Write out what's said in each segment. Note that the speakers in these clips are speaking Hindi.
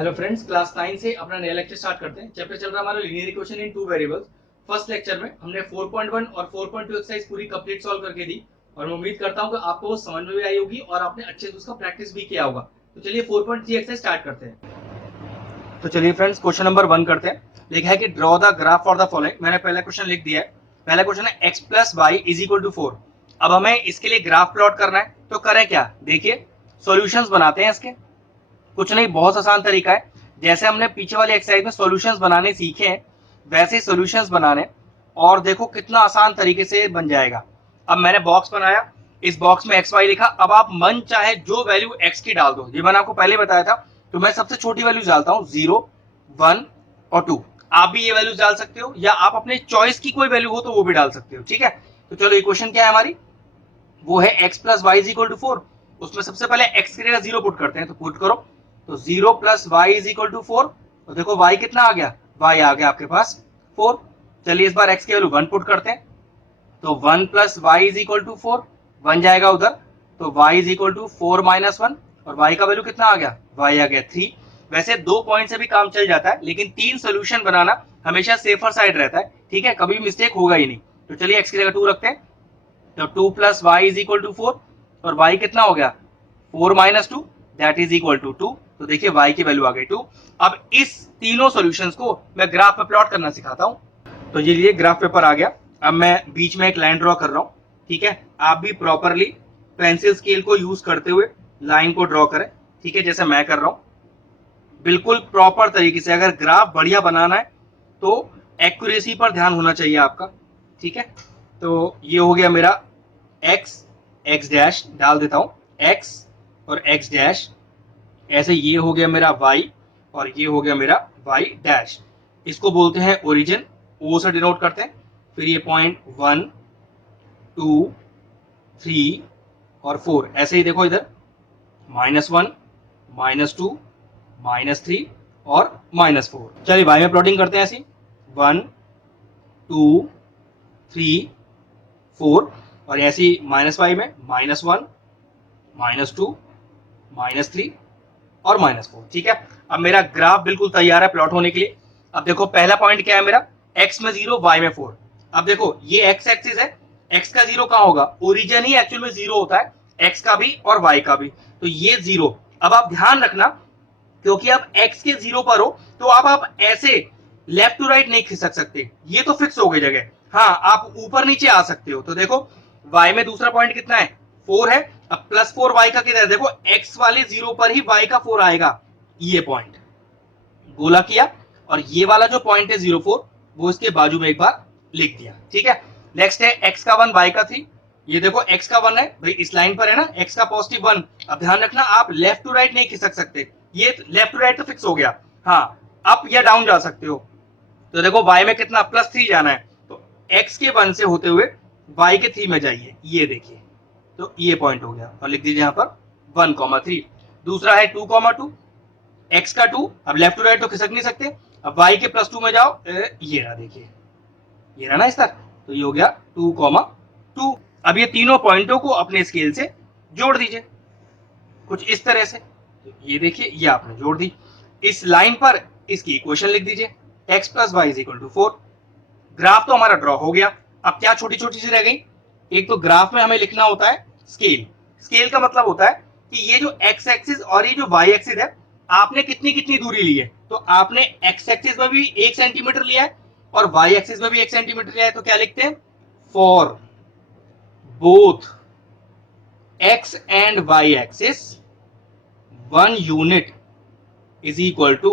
हेलो फ्रेंड्स, क्लास 9 से अपना नया लेक्चर स्टार्ट करते हैं। चैप्टर चल रहा है हमारा linear equation in two variables. First lecture में हमने 4.1 और 4.2 एक्सरसाइज पूरी कंप्लीट सॉल्व करके दी और मैं उम्मीद करता हूं कि आपको वो समझ में भी आई होगी और आपने अच्छे से उसका प्रैक्टिस भी किया होगा। तो चलिए 4.3 एक्सरसाइज स्टार्ट करते हैं। तो चलिए फ्रेंड्स, क्वेश्चन नंबर 1 करते हैं। लिखा है कि draw the graph for the following. मैंने पहला क्वेश्चन लिख दिया है। पहला क्वेश्चन है x plus y is equal to 4। अब हमें इसके लिए ग्राफ प्लॉट करना है, तो करें क्या, देखिए सॉल्यूशंस बनाते हैं इसके। कुछ नहीं, बहुत आसान तरीका है। जैसे हमने पीछे वाली एक्सरसाइज में सॉल्यूशंस बनाने सीखे हैं, वैसे ही सॉल्यूशंस बनाने, और देखो कितना आसान तरीके से बन जाएगा। अब मैंने बॉक्स बनाया, इस बॉक्स में एक्स वाई लिखा। अब आप मन चाहे जो वैल्यू एक्स की डाल दो, ये मैंने आपको पहले बताया था। तो मैं सबसे छोटी वैल्यू डालता हूं, 0, 1 और 2। आप भी ये वैल्यूज डाल सकते हो, या आप अपने चॉइस की कोई वैल्यू हो तो वो भी डाल सकते हो, ठीक है। तो चलो, इक्वेशन क्या है हमारी, वो है x plus y is equal to 4। उसमें सबसे पहले x की जगह 0 पुट करते हैं, तो पुट करो। तो 0 plus y is equal to 4। तो देखो y कितना आ गया, y आ गया आपके पास 4। चलिए इस बार x की वैल्यू 1 पुट करते हैं। तो 1 plus y is equal to 4, 1 जाएगा उधर। तो y is equal to 4 minus 1, और y का वैल्यू कितना आ गया, y आ गया 3। वैसे 2 पॉइंट से भी काम चल जाता है, लेकिन 3 सोल्यूशन बनाना हमेशा सेफर साइड रहता है, ठीक है, कभी मिस्टेक होगा ही नहीं। तो चलिए x की जगह 2 रखते हैं। तो 2 plus y is equal to 4, और y कितना हो गया, 4 minus 2, that is equal to 2। तो देखिए y की वैल्यू आ गई 2। अब इस तीनों सॉल्यूशंस को मैं ग्राफ पे प्लॉट करना सिखाता हूं। तो ये लिए ग्राफ पेपर आ गया। अब मैं बीच में एक लाइन ड्रॉ कर रहा हूं, ठीक है। आप भी प्रॉपरली पेंसिल स्केल को यूज करते हुए लाइन को ड्रॉ करें, ठीक है, जैसे मैं कर रहा हूं, बिल्कुल प्रॉपर तरीके से। अगर ग्राफ बढ़िया बनाना है तो एक्यूरेसी पर ध्यान होना चाहिए आपका, ठीक है। तो ये हो गया मेरा x, x डैश डाल देता हूं, x और x डैश। ऐसे ये हो गया मेरा y, और ये हो गया मेरा y डैश। इसको बोलते हैं ओरिजिन, o से डिनोट करते हैं। फिर ये पॉइंट 1, 2, 3 और 4, ऐसे ही देखो इधर -1, -2, -3 और -4। चलिए y में प्लॉटिंग करते हैं ऐसे, 1, 2, 3, 4, और ऐसी -y में -1, -2, -3 और -4, ठीक है। अब मेरा ग्राफ बिल्कुल तैयार है प्लॉट होने के लिए। अब देखो पहला पॉइंट क्या है मेरा, x में 0, y में 4। अब देखो ये x एक्सिस है, x का 0 कहां होगा, ओरिजिन ही एक्चुअल में 0 होता है, x का भी और y का भी। तो ये 0। अब आप ध्यान रखना, क्योंकि आप x के 0 पर हो, तो अब आप ऐसे लेफ्ट टू राइट नहीं खिसक सकते, ये तो फिक्स हो गई जगह। हाँ, आप ऊपर नीचे आ सकते हो। तो देखो y में दूसरा पॉइंट कितना है, 4 है। अब +4 y का किधर है, देखो x वाले 0 पर ही y का 4 आएगा। ये पॉइंट गोला किया, और ये वाला जो पॉइंट है 0,4, वो इसके बाजू में एक बार लिख दिया, ठीक है। नेक्स्ट है x का 1, y का 3। ये देखो x का 1 है भाई, इस लाइन पर है ना, x का पॉजिटिव 1। अब ध्यान रखना, आप लेफ्ट टू राइट नहीं खिसक सकते, ये लेफ्ट टू राइट तो फिक्स हो गया। हाँ, अप या डाउन जा सकते हो। तो देखो y में कितना, +3 जाना है, तो x के 1 से होते हुए y के 3 में जाइए, ये देखिए। तो ये पॉइंट हो गया, और लिख दीजिए यहाँ पर 1,3। दूसरा है 2,2, x का 2। अब लेफ्ट टू राइट तो खिसक नहीं सकते, अब y के +2 में जाओ, ये रहा, देखिए ये रहा ना इस तरह। तो ये हो गया 2,2। अब ये तीनों पॉइंटों को अपने स्केल से जोड़ दीजिए कुछ इस तरह से। तो ये देखिए, ये आपने जोड़ दी। इस लाइन पर इसकी इक्वेशन लिख दीजिए, x plus y is equal to 4। Graph तो हमारा ड्रॉ हो गया। अब क्या छोटी छोटी सी रह गई, एक तो ग्राफ में हमें लिखना होता है स्केल। स्केल का मतलब होता है कि ये जो x एक्सिस और ये जो y एक्सिस है, आपने कितनी कितनी दूरी ली है। तो आपने x एक्सिस में भी 1 सेंटीमीटर लिया है और y एक्सिस में भी 1 सेंटीमीटर लिया है। तो क्या लिखते हैं, for both x and y axis 1 unit is equal to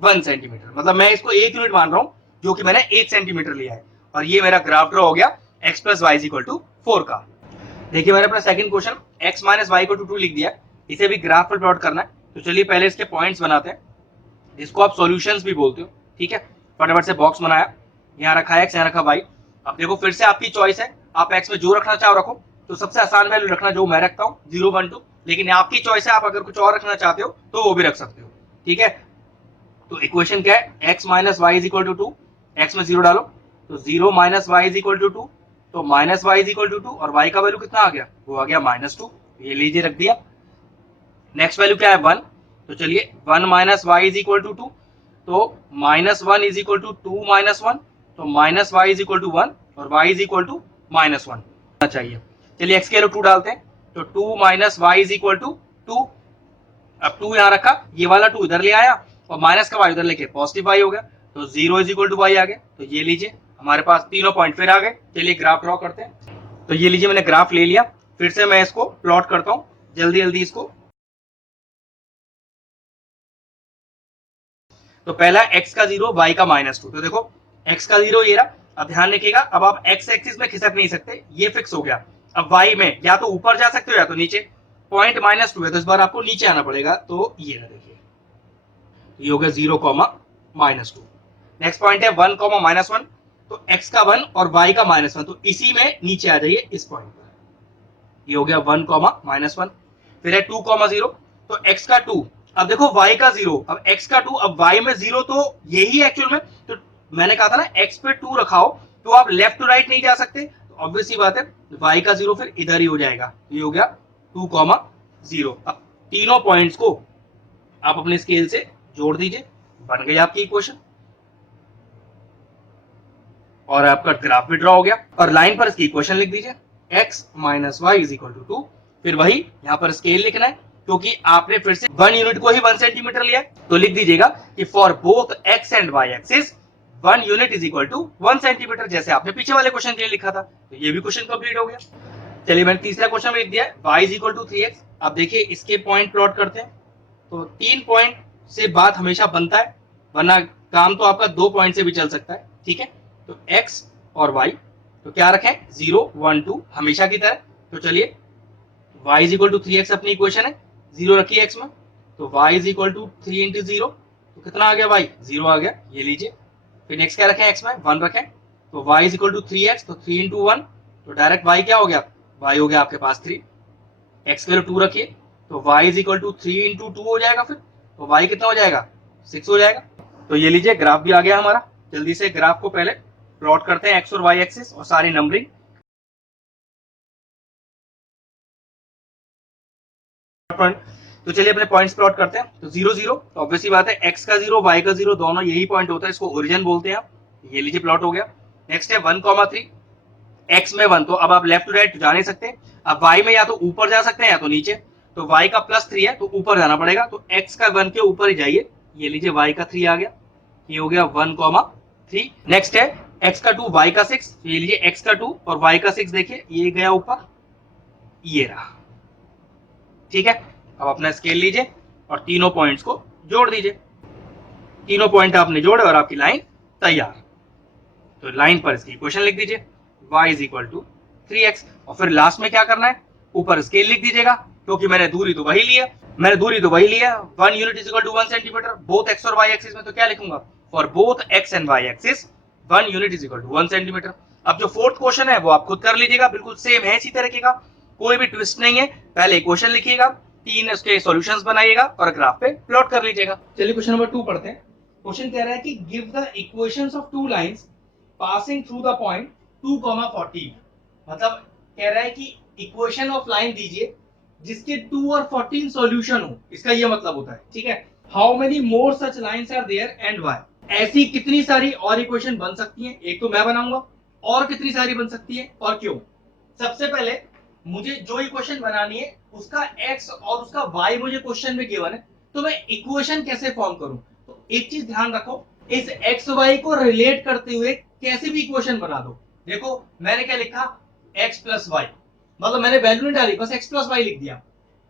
1 centimetre. मतलब मैं इसको 1 यूनिट मान रहा हूं, जो कि मैंने 1 सेंटीमीटर लिया है। और ये मेरा ग्राफ ड्रॉ हो गया x plus y is equal to 4 का। देखिए मैंने अपना second question x minus y को 2 लिख दिया, इसे भी ग्राफ पर प्लॉट करना है। तो चलिए पहले इसके पॉइंट्स बनाते हैं, जिसको आप सॉल्यूशंस भी बोलते हो, ठीक है। फटाफट से बॉक्स बनाया, यहाँ रखा x, यहाँ रखा y। अब देखो फिर से आपकी चॉइस है, आप x में जो रखना चाहो रखो। तो सबसे आसान वैल्यू रखना जो मैं रखता हूँ, 0, 1, 2। लेकिन आपकी चॉइस है, आप अगर कुछ और रखना चाहते हो तो वो भी रख सकते हो, ठीक है। तो इक्वेशन क्या है, x minus y is equal to 2। x में 0 डालो, तो 0 minus y is equal to 2। तो minus y is equal to 2, और y का वैल्यू कितना आ गया, वो आ गया -2। ये लीजिए रख दिया। नेक्स्ट वैल्यू क्या है, 1। तो चलिए 1 minus y is equal to 2, तो -1 इज इक्वल टू 2 -1, तो minus y is equal to 1 और वाई इज इक्वल टू -1 होना चाहिए। चलिए एक्स के वैल्यू 2 डालते हैं, तो 2 minus y is equal to 2। अब 2 यहां रखा, ये वाला 2 इधर ले आया और माइनस का वाई उधर लेके पॉजिटिव वाई हो गया, तो 0 इज इक्वल टू वाई आ गया। तो ये लीजिए हमारे पास तीनों पॉइंट फिर आ गए। चलिए ग्राफ ड्रॉ करते हैं। तो ये लीजिए मैंने ग्राफ ले लिया, फिर से मैं इसको प्लॉट करता हूं जल्दी जल्दी इसको। तो पहला x का 0 y का -2, तो देखो x का 0 ये रहा। अब ध्यान रखिएगा, अब आप x एक्सिस में खिसक नहीं सकते, ये फिक्स हो गया। अब y में या तो ऊपर जा सकते हो या तो नीचे। पॉइंट -2 है तो इस बार आपको नीचे आना पड़ेगा, तो ये ना देखिए, ये हो गया 0, -2। नेक्स्ट पॉइंट है 1, -1, तो x का 1 और y का -1, तो इसी में नीचे आ जाइए इस पॉइंट पर। ये हो गया 1, -1। फिर है 2, 0, तो x का 2, अब देखो y का 0, अब x का 2, अब y में 0, तो यही एक्चुअल में, तो मैंने कहा था ना x पे 2 रखाओ तो आप लेफ्ट टू राइट नहीं जा सकते, तो ऑब्वियस सी बात है y का 0 फिर इधर ही हो जाएगा। ये हो गया 2, 0। अब तीनों पॉइंट्स को आप अपने स्केल से जोड़ दीजिए, बन गई आपकी इक्वेशन और आपका ग्राफ भी ड्रॉ हो गया। और लाइन पर इसकी इक्वेशन लिख दीजिए, x minus y is equal to 2। फिर वही यहाँ पर स्केल लिखना है, क्योंकि आपने फिर से 1 यूनिट को ही 1 सेंटीमीटर लिया है, तो लिख दीजिएगा कि for both x and y axis 1 unit is equal to 1 centimetre, जैसे आपने पीछे वाले क्वेश्चन के लिए लिखा था। तो ये भी क्वेश्चन कंप्लीट हो गया। चलिए मैंने तीसरा क्वेश्चन में लिख दिया है y is equal to 3x। अब देखिए इसके पॉइंट प्लॉट करते हैं, तो 3 पॉइंट से बात हमेशा बनता है, वरना काम तो आपका 2 पॉइंट से भी चल सकता है, ठीक है। तो x और y, तो क्या रखें 0, 1, 2 हमेशा की तरह। तो चलिए y is equal to 3x अपनी इक्वेशन है, 0 रखिए x में, तो y is equal to 3 into 0, तो कितना आ गया y, 0 आ गया, ये लीजिए। फिर नेक्स्ट क्या रखें x में, 1 रखें, तो y is equal to 3x, तो 3 इंटू 1, तो डायरेक्ट y क्या हो गया, y हो गया आपके पास 3। x के लिए 2 रखिए, तो y is equal to 3 into 2 हो जाएगा, फिर तो y कितना हो जाएगा, 6 हो जाएगा। तो ये लीजिए ग्राफ भी आ गया हमारा। जल्दी से ग्राफ को पहले प्लॉट करते हैं, x और y एक्सिस और सारी नंबरिंग। तो चलिए अपने पॉइंट्स प्लॉट करते हैं। तो 0, 0, तो ऑब्वियसली बात है x का 0 y का 0 दोनों यही पॉइंट होता है, इसको ओरिजिन बोलते हैं। ये लीजिए प्लॉट हो गया। नेक्स्ट है 1, 3, x में 1, तो अब आप लेफ्ट टू राइट जा नहीं सकते। अब y में या तो ऊपर जा सकते हैं या तो नीचे, तो y का +3 है तो ऊपर जाना पड़ेगा, तो x का 1 के ऊपर ही जाइए। ये लीजिए y का 3 आ गया, ये हो गया 1, 3। नेक्स्ट है x का 2 y का 6, ये लीजिए x का 2 और y का 6, देखिए ये गया ऊपर, ये रहा, ठीक है। अब अपना स्केल लीजिए और तीनों पॉइंट्स को जोड़ दीजिए। तीनों पॉइंट आपने जोड़े और आपकी लाइन तैयार। तो लाइन पर इसकी इक्वेशन लिख दीजिए, y is equal to 3x, और फिर लास्ट में क्या करना है, ऊपर स्केल लिख दीजिएगा, क्योंकि मैंने दूरी तो वही लिया, 1 unit is equal to 1 centimetre both x और y एक्सिस में। तो क्या लिखूंगा, for both x and y axis 1 unit is equal to 1 centimetre. अब जो फोर्थ क्वेश्चन है वो आप खुद कर लीजिएगा, बिल्कुल सेम है इसी तरीके का, कोई भी ट्विस्ट नहीं है। पहले इक्वेशन लिखिएगा, 3 उसके सॉल्यूशंस बनाइएगा और ग्राफ पे प्लॉट कर लीजिएगा। चलिए क्वेश्चन नंबर 2 पढ़ते हैं। क्वेश्चन कह रहा है कि give the equations of two lines passing through the point 2, 14, मतलब कह रहा है कि इक्वेशन ऑफ लाइन दीजिए जिसके 2 और 14 सॉल्यूशन हो, इसका ये मतलब होता है, ठीक है। How many more such lines are there and why, ऐसी कितनी सारी और इक्वेशन बन सकती हैं, एक तो मैं बनाऊंगा, और कितनी सारी बन सकती है और क्यों। सबसे पहले मुझे जो इक्वेशन बनानी है उसका x और उसका y मुझे क्वेश्चन में गिवन है, तो मैं इक्वेशन कैसे फॉर्म करूं। तो एक चीज ध्यान रखो, इस x y को रिलेट करते हुए कैसे भी इक्वेशन बना दो। देखो मैंने क्या लिखा, x प्लस वाई, मतलब मैंने वैल्यू नहीं डाली, बस x प्लस वाई लिख दिया।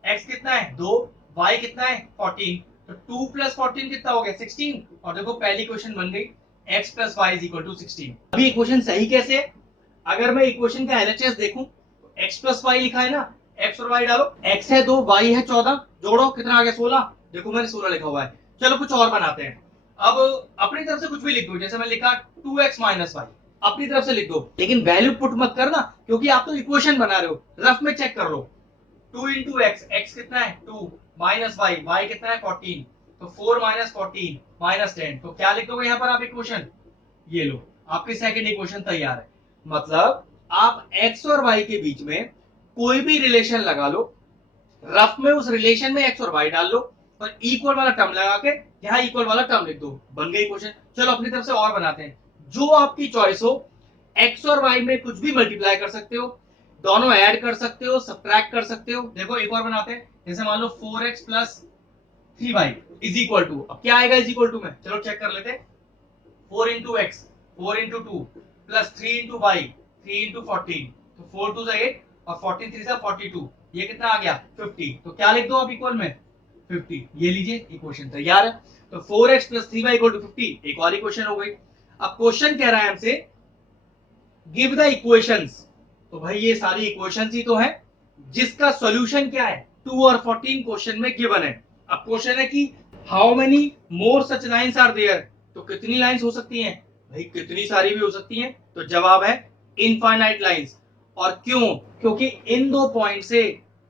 x कितना है 2, y कितना है 14, तो 2 प्लस 14 कितना हो गया 16, और देखो पहली इक्वेशन बन गई x plus y is equal to 16। अभी इक्वेशन सही कैसे है, अगर मैं इक्वेशन का एलएचएस देखूं, x प्लस वाई लिखा है ना, x और y डालो, x है 2 y है 14, जोड़ो कितना आ गया 16, देखो मैंने 16 लिखा हुआ है। चलो कुछ और बनाते हैं, अब अपनी तरफ से कुछ भी लिख दो, जैसे मैं लिखा 2x माइनस वाई, अपनी तरफ से लिख दो, लेकिन वैल्यू पुट मत करना, क्योंकि आप तो इक्वेशन बना रहे हो, रफ में चेक कर लो। 2 इंटू एक्स, एक्स कितना है 2, माइनस वाई, वाई कितना है 14, तो 4 माइनस 14 माइनस 10, तो क्या लिख दोगे यहाँ पर आप इक्वेशन, ये लो आपकी सेकंड इक्वेशन तैयार है। मतलब आप x और y के बीच में कोई भी रिलेशन लगा लो, रफ में उस रिलेशन में x और y डाल लो, और इक्वल वाला टर्म लगा के यहाँ इक्वल वाला टर्म लिख दो, बन गई क्वेश्चन। चलो अपनी तरफ से और बनाते हैं, जो आपकी चॉइस हो, एक्स और वाई में कुछ भी मल्टीप्लाई कर सकते हो, दोनों ऐड कर सकते हो, सब्ट्रैक्ट कर सकते हो। देखो एक और बनाते हैं, जैसे मान लो 4x plus 3y is equal to, अब क्या आएगा इज इक्वल टू में, चलो चेक कर लेते हैं। 4 into x 4 into two plus 3 into y 3 into 14, तो 4 टू 8 और 14 3 42, ये कितना आ गया 50, तो क्या लिख दो आप इक्वल में 50, ये लीजिए इक्वेशन तैयार है। तो 4x plus 3y equal to 50, एक और इक्वेशन हो गई। अब क्वेश्चन कह रहा है हमसे गिव द इक्वेशंस, तो भाई ये सारी इक्वेशंस ही तो है, जिसका सॉल्यूशन क्या है 2 और 14 क्वेश्चन में गिवन है। अब क्वेश्चन है कि how many more such lines are there, तो कितनी लाइंस हो सकती हैं, भाई कितनी सारी भी हो सकती हैं, तो जवाब है इनफाइनाइट लाइंस। और क्यों, क्योंकि इन दो पॉइंट से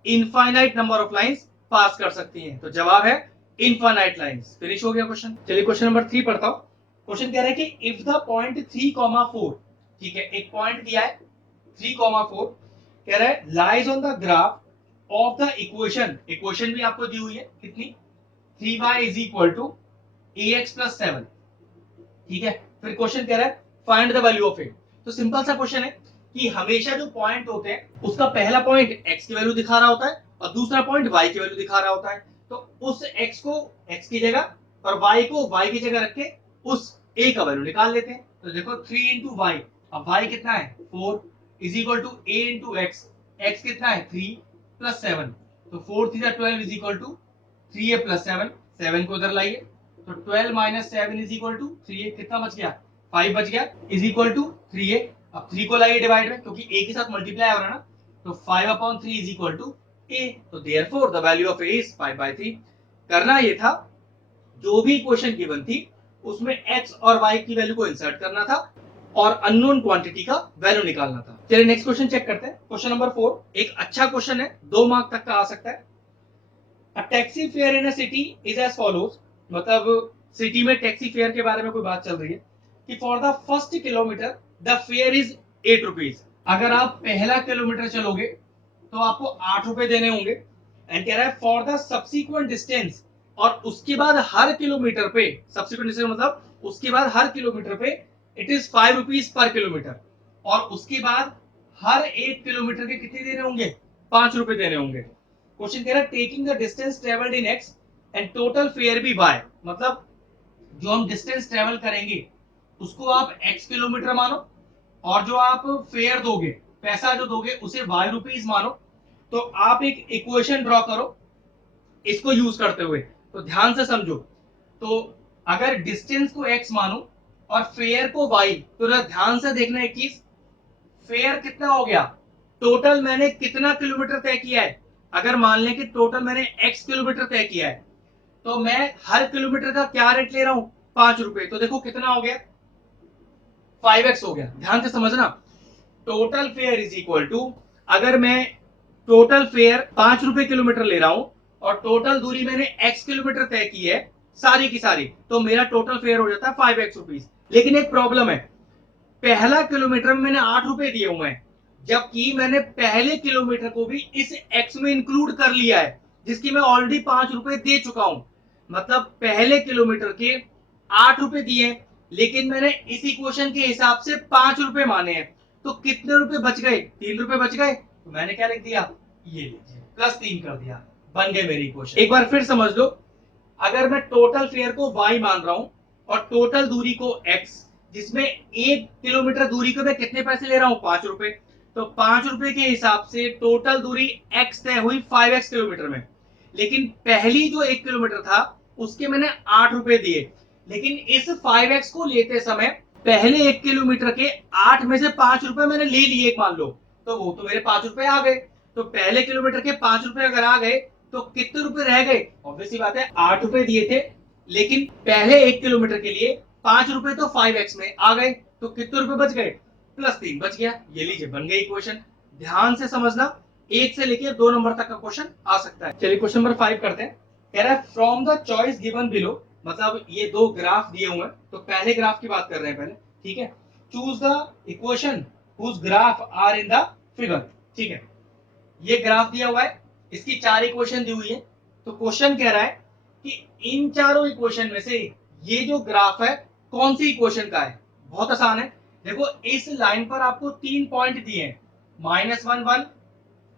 infinite number of lines pass कर सकती हैं, तो जवाब है इनफाइनाइट लाइंस। फिनिश हो गया क्वेश्चन। चलिए क्वेश्चन नंबर 3 पढ़ता हूं। क्वेश्चन कह रहा है कि इफ द पॉइंट 3,4, ठीक है, एक पॉइंट दिया है 3,4, कह रहा है lies on the graph of the equation, equation भी आपको दी हुई है कितनी, 3y is equal to ax plus 7, ठीक है। फिर क्वेश्चन कह रहा है find the value of a, तो सिंपल सा क्वेश्चन है कि हमेशा जो पॉइंट होते हैं उसका पहला पॉइंट x की वैल्यू दिखा रहा होता है और दूसरा पॉइंट y की वैल्यू दिखा रहा होता है, तो उस x को x की जगह और y को y की जगह रख के उस a का वैल्यू निकाल लेते हैं। तो देखो 3 इंटू वाई, अब y कितना है 4 is equal to a into x, x कितना है 3 प्लस 7, तो 4 3 12 is equal to 3a plus 7, 7 को इधर लाइए, तो 12 minus 7 is equal to 3a, कितना बच गया 5 बच गया, इज इक्वल टू 3a। अब 3 को लाइए डिवाइड में, क्योंकि a के साथ मल्टीप्लाई हो रहा है ना, तो 5/3 इज इक्वल टू a, तो therefore the value of a is 5/3। करना ये था, जो भी इक्वेशन गिवन थी उसमें x और y की वैल्यू को इंसर्ट करना था और अननोन क्वांटिटी का वैल्यू निकालना था। चलिए नेक्स्ट क्वेश्चन चेक करते हैं। क्वेश्चन नंबर 4 एक अच्छा क्वेश्चन है, 2 मार्क तक का आ सकता है। A taxi fare in a city is as follows, मतलब सिटी में टैक्सी फेयर के बारे में कोई बात चल रही है कि for the first kilometre the fair is 8 rupees, अगर आप पहला किलोमीटर चलोगे तो आपको 8 रुपए देने होंगे। एंड कह रहा है फॉर द सब्सिक्वेंट डिस्टेंस, और उसके बाद हर किलोमीटर पे, सब्सिक्वेंट डिस्टेंस मतलब उसके बाद हर किलोमीटर पे it is 5 rupees per kilometre, और उसके बाद हर एक किलोमीटर के कितने देने होंगे 5 रुपए देने होंगे। क्वेश्चन कह रहा है taking the distance travelled in x and total fair भी बाय, मतलब जो हम डिस्टेंस ट्रेवल करेंगे उसको आप x किलोमीटर मानो, और जो आप फेयर दोगे, पैसा जो दोगे उसे y रुपीज मानो। तो आप एक इक्वेशन ड्रॉ करो इसको यूज करते हुए, तो ध्यान से समझो। तो अगर डिस्टेंस को x मानो और फेयर को y, तो ध्यान से देखना एक चीज, फेयर कितना हो गया, टोटल मैंने कितना किलोमीटर तय किया है, अगर मान लें कि टोटल मैंने x किलोमीटर तय किया है, तो मैं हर किलोमीटर का क्या रेट ले रहा हूं 5 रुपए, तो देखो कितना हो गया 5x हो गया। ध्यान से समझना, total fare is equal to, अगर मैं टोटल फेयर 5 रुपए किलोमीटर ले रहा हूं और टोटल दूरी मैंने x किलोमीटर तय की है सारी की सारी, तो मेरा टोटल फेयर हो जाता है 5x रुपीज। लेकिन एक प्रॉब्लम है, पहला किलोमीटर में मैंने 8 रुपए दिए हुए हैं, जबकि मैंने पहले किलोमीटर को भी इस x में इंक्लूड कर लिया है, जिसकी मैं ऑलरेडी 5 रुपए दे चुका हूं। मतलब पहले किलोमीटर के 8 रुपए दिए, लेकिन मैंने इस इक्वेशन के हिसाब से 5 रुपए माने हैं, तो कितने रुपए बच गए 3 रुपए बच गए, तो मैंने क्या लिख दिया, ये लीजिए प्लस 3 कर दिया, बन गए मेरी इक्वेशन। एक बार फिर समझ लो, अगर मैं टोटल फेयर को y मान रहा हूं और टोटल दूरी को x, जिसमें 1 किलोमीटर दूरी को मैं कितने पैसे ले रहा हूं 5 रुपए, तो 5 रुपए के हिसाब से टोटल दूरी x तय हुई 5x किलोमीटर में। लेकिन पहली जो 1 किलोमीटर था उसके मैंने 8 रुपए दिए, लेकिन इस 5x को लेते समय पहले 1 किलोमीटर के 8 में से 5 रुपए मैंने ले लिए मान लो, तो वो तो मेरे 5 रुपए आ गए। तो पहले किलोमीटर के 5 रुपए अगर आ गए तो कितने रुपए रह गए, ऑब्वियसली बात है 8 रुपए दिए थे, लेकिन पहले 1 किलोमीटर के लिए 5 रुपए तो 5x में आ गए, तो कितने रुपए बच गए प्लस 3 बच गया। ये लीजिए बन गई इक्वेशन। ध्यान से समझना, 1 से लेकर 2 नंबर तक का क्वेश्चन आ सकता है। चलिए क्वेश्चन नंबर 5 करते हैं। कह रहा है from the choice given below, मतलब ये 2 ग्राफ दिए हुए हैं, तो पहले ग्राफ की बात कर रहे हैं पहले, ठीक है। Choose the equation whose graph are in the figure, ठीक है। ये ग्राफ दिया हुआ है, इसकी 4 इक्वेशन दी हुई है। तो क्वेश्चन कह रहा है कि इन चारों इक्वेशन में से ये जो ग्राफ है कौन सी इक्वेशन का है। बहुत आसान है, देखो इस लाइन पर आपको 3 पॉइंट दिए हैं, -1 1